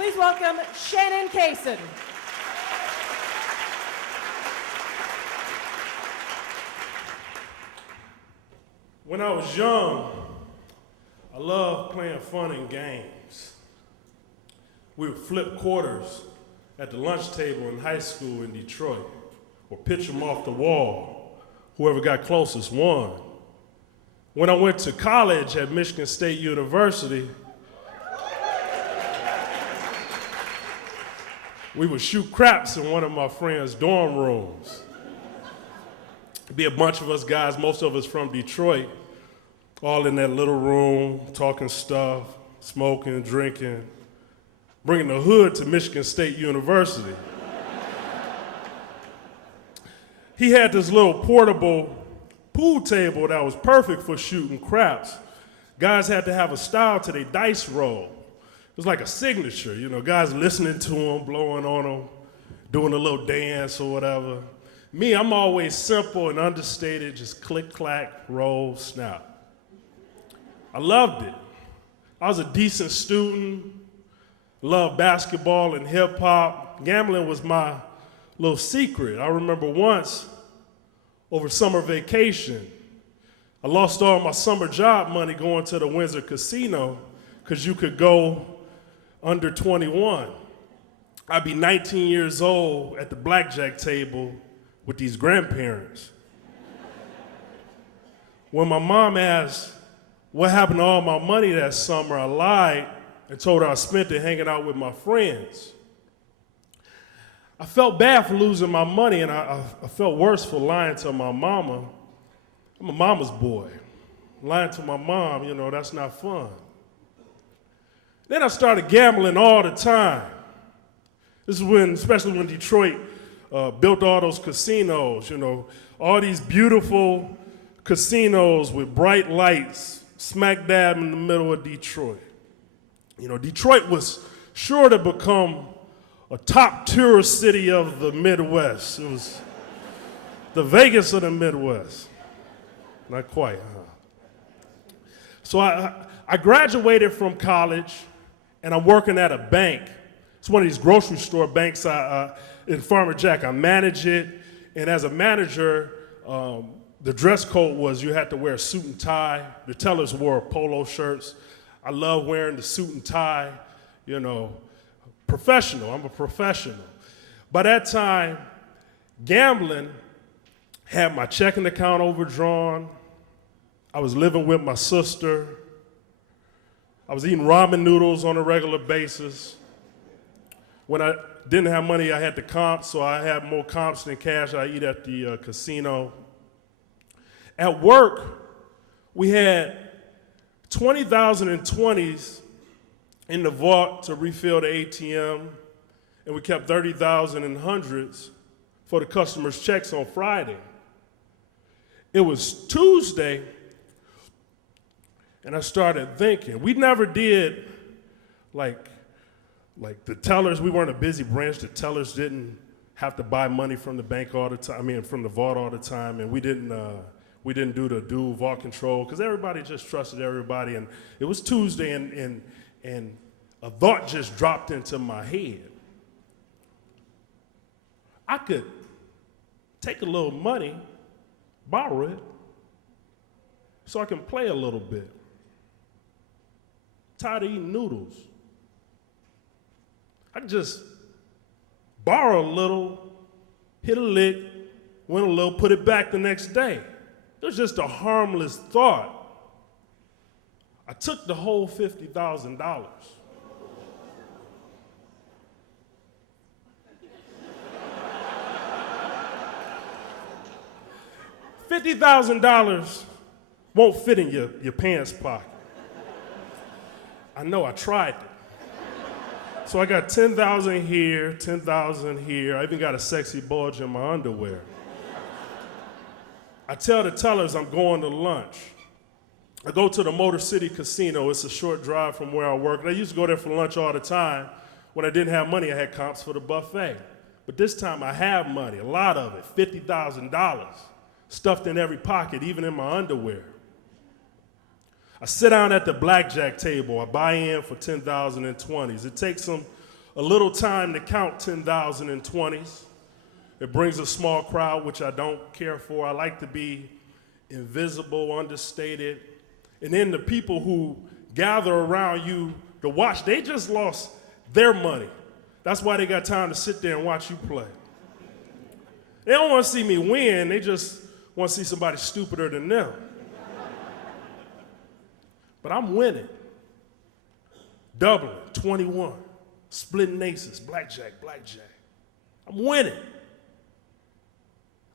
Please welcome Shannon Cason. When I was young, I loved playing fun and games. We would flip quarters at the lunch table in high school in Detroit, or pitch them off the wall. Whoever got closest won. When I went to college at Michigan State University, we would shoot craps in one of my friends' dorm rooms. It'd be a bunch of us guys, most of us from Detroit, all in that little room, talking stuff, smoking, drinking, bringing the hood to Michigan State University. He had this little portable pool table that was perfect for shooting craps. Guys had to have a style to their dice roll. It was like a signature, you know, guys listening to them, blowing on them, doing a little dance or whatever. Me, I'm always simple and understated, just click, clack, roll, snap. I loved it. I was a decent student, loved basketball and hip hop. Gambling was my little secret. I remember once, over summer vacation, I lost all my summer job money going to the Windsor Casino because you could go under 21. I'd be 19 years old at the blackjack table with these grandparents. When my mom asked what happened to all my money that summer, I lied and told her I spent it hanging out with my friends. I felt bad for losing my money, and I felt worse for lying to my mama. I'm a mama's boy. Lying to my mom, you know, that's not fun. Then I started gambling all the time. This is when, especially when Detroit built all those casinos, you know, all these beautiful casinos with bright lights, smack dab in the middle of Detroit. You know, Detroit was sure to become a top tourist city of the Midwest. It was the Vegas of the Midwest. Not quite, huh? So I graduated from college, and I'm working at a bank. It's one of these grocery store banks in Farmer Jack. I manage it, and as a manager, the dress code was you had to wear a suit and tie. The tellers wore polo shirts. I love wearing the suit and tie, you know, professional. I'm a professional. By that time, gambling had my checking account overdrawn. I was living with my sister. I was eating ramen noodles on a regular basis. When I didn't have money, I had to comp, so I had more comps than cash. I eat at the casino. At work, we had 20,000 in 20s in the vault to refill the ATM, and we kept 30,000 in hundreds for the customers' checks on Friday. It was Tuesday, and I started thinking. We never did like the tellers. We weren't a busy branch. The tellers didn't have to buy money from the bank all the time. I mean, from the vault all the time, and we didn't do the dual vault control because everybody just trusted everybody. And it was Tuesday, and a thought just dropped into my head. I could take a little money, borrow it, so I can play a little bit. Tired of eating noodles. I could just borrow a little, hit a lick, win a little, put it back the next day. It was just a harmless thought. I took the whole $50,000. $50,000 won't fit in your pants pocket. I know, I tried it. So I got 10,000 here, 10,000 here. I even got a sexy bulge in my underwear. I tell the tellers I'm going to lunch. I go to the Motor City Casino. It's a short drive from where I work. And I used to go there for lunch all the time. When I didn't have money, I had comps for the buffet. But this time I have money, a lot of it, $50,000, stuffed in every pocket, even in my underwear. I sit down at the blackjack table. I buy in for 10,000 in 20s. It takes them a little time to count 10,000 in 20s. It brings a small crowd, which I don't care for. I like to be invisible, understated. And then the people who gather around you to watch, they just lost their money. That's why they got time to sit there and watch you play. They don't want to see me win, they just want to see somebody stupider than them. But I'm winning. Doubling, 21. Splitting aces, blackjack. I'm winning.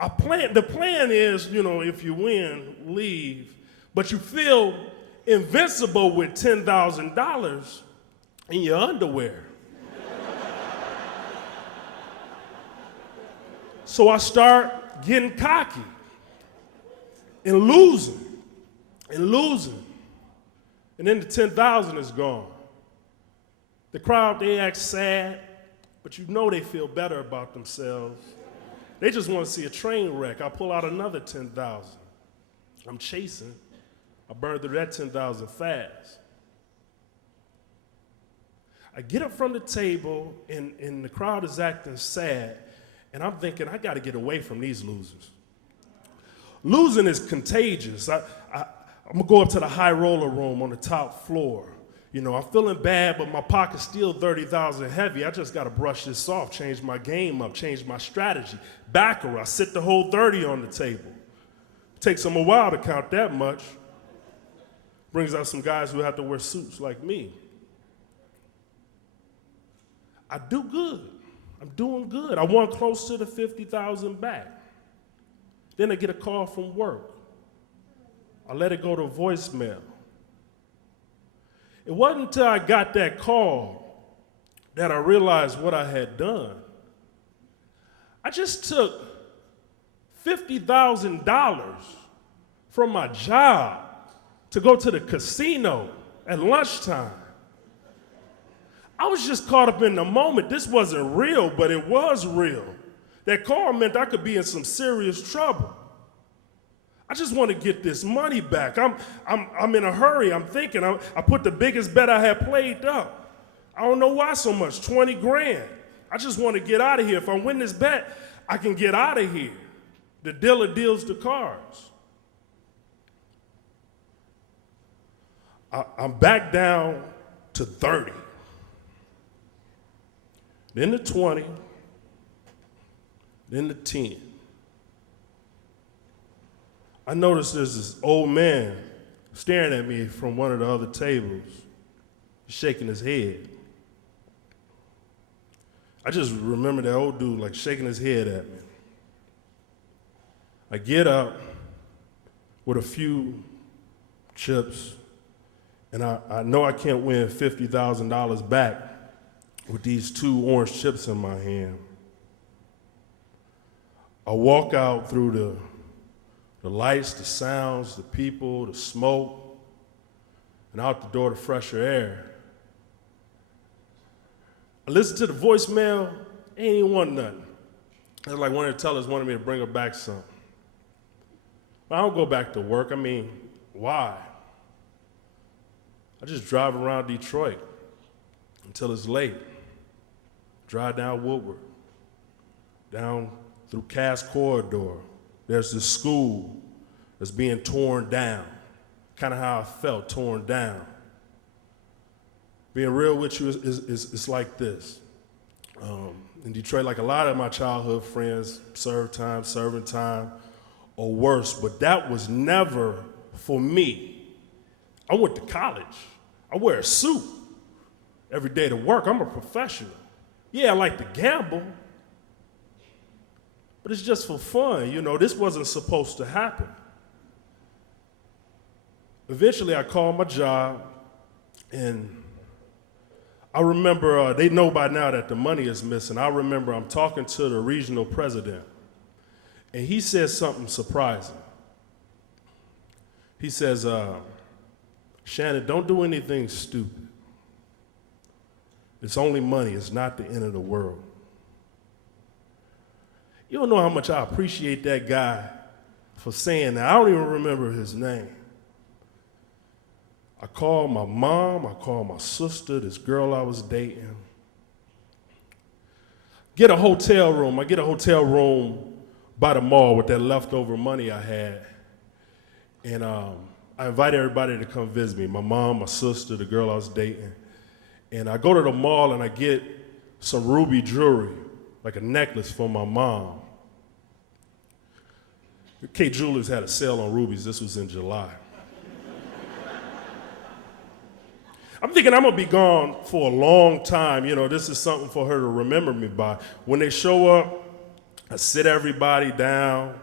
The plan is, if you win, leave. But you feel invincible with $10,000 in your underwear. So I start getting cocky and losing. And then the 10,000 is gone. The crowd, they act sad, but they feel better about themselves. They just want to see a train wreck. I pull out another 10,000. I'm chasing. I burn through that 10,000 fast. I get up from the table, and the crowd is acting sad, and I'm thinking, I got to get away from these losers. Losing is contagious. I'm going to go up to the high roller room on the top floor. I'm feeling bad, but my pocket's still 30,000 heavy. I just got to brush this off, change my game up, change my strategy. Backer, I sit the whole 30 on the table. It takes them a while to count that much. Brings out some guys who have to wear suits like me. I do good. I'm doing good. I won close to the 50,000 back. Then I get a call from work. I let it go to voicemail. It wasn't until I got that call that I realized what I had done. I just took $50,000 from my job to go to the casino at lunchtime. I was just caught up in the moment. This wasn't real, but it was real. That call meant I could be in some serious trouble. I just want to get this money back. I'm in a hurry. I'm thinking. I put the biggest bet I had played up. I don't know why so much, 20 grand. I just want to get out of here. If I win this bet, I can get out of here. The dealer deals the cards. I'm back down to 30. Then to 20. Then to 10. I noticed there's this old man staring at me from one of the other tables, shaking his head. I just remember that old dude like shaking his head at me. I get up with a few chips, and I know I can't win $50,000 back with these 2 orange chips in my hand. I walk out through the lights, the sounds, the people, the smoke, and out the door to fresher air. I listen to the voicemail, ain't even want nothing. It's like one of the tellers wanted me to bring her back something. But I don't go back to work. I mean, why? I just drive around Detroit until it's late. Drive down Woodward, down through Cass Corridor. There's this school that's being torn down. Kind of how I felt, torn down. Being real with you is like this. In Detroit, like a lot of my childhood friends, serving time, or worse, but that was never for me. I went to college. I wear a suit every day to work. I'm a professional. Yeah, I like to gamble, but it's just for fun. This wasn't supposed to happen. Eventually, I called my job, and I remember, they know by now that the money is missing. I remember I'm talking to the regional president, and he says something surprising. He says, Shannon, don't do anything stupid. It's only money. It's not the end of the world. You don't know how much I appreciate that guy for saying that. I don't even remember his name. I called my mom. I called my sister, this girl I was dating. get a hotel room. I get a hotel room by the mall with that leftover money I had. And I invited everybody to come visit me, my mom, my sister, the girl I was dating. And I go to the mall and I get some ruby jewelry, like a necklace for my mom. K Jewelers had a sale on rubies. This was in July. I'm thinking I'm gonna be gone for a long time. You know, this is something for her to remember me by. When they show up, I sit everybody down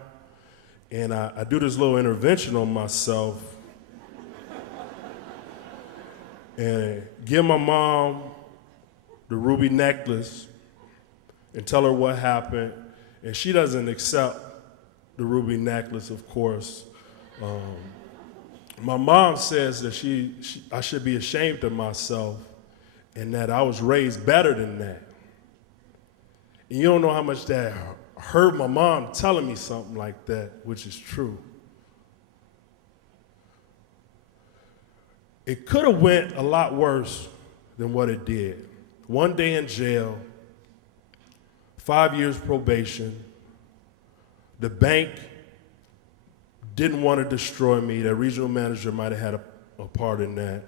and I do this little intervention on myself and give my mom the ruby necklace and tell her what happened. And she doesn't accept the ruby necklace, of course. My mom says that I should be ashamed of myself and that I was raised better than that. And you don't know how much that hurt my mom telling me something like that, which is true. It could have went a lot worse than what it did. 1 day in jail, 5 years probation. The bank didn't want to destroy me. That regional manager might have had a part in that.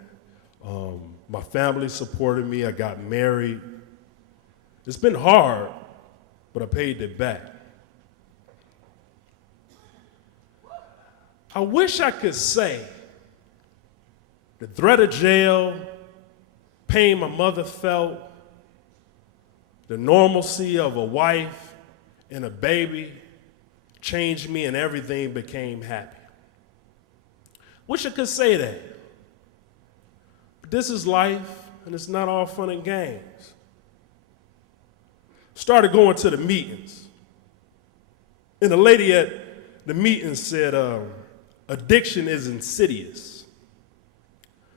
My family supported me. I got married. It's been hard, but I paid it back. I wish I could say the threat of jail, pain my mother felt, the normalcy of a wife and a baby changed me and everything became happy. Wish I could say that. But this is life, and it's not all fun and games. Started going to the meetings. And the lady at the meeting said, addiction is insidious.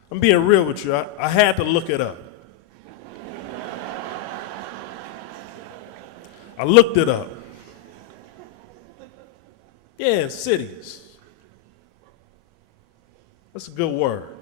I'm being real with you. I had to look it up. I looked it up. Yeah, insidious. That's a good word.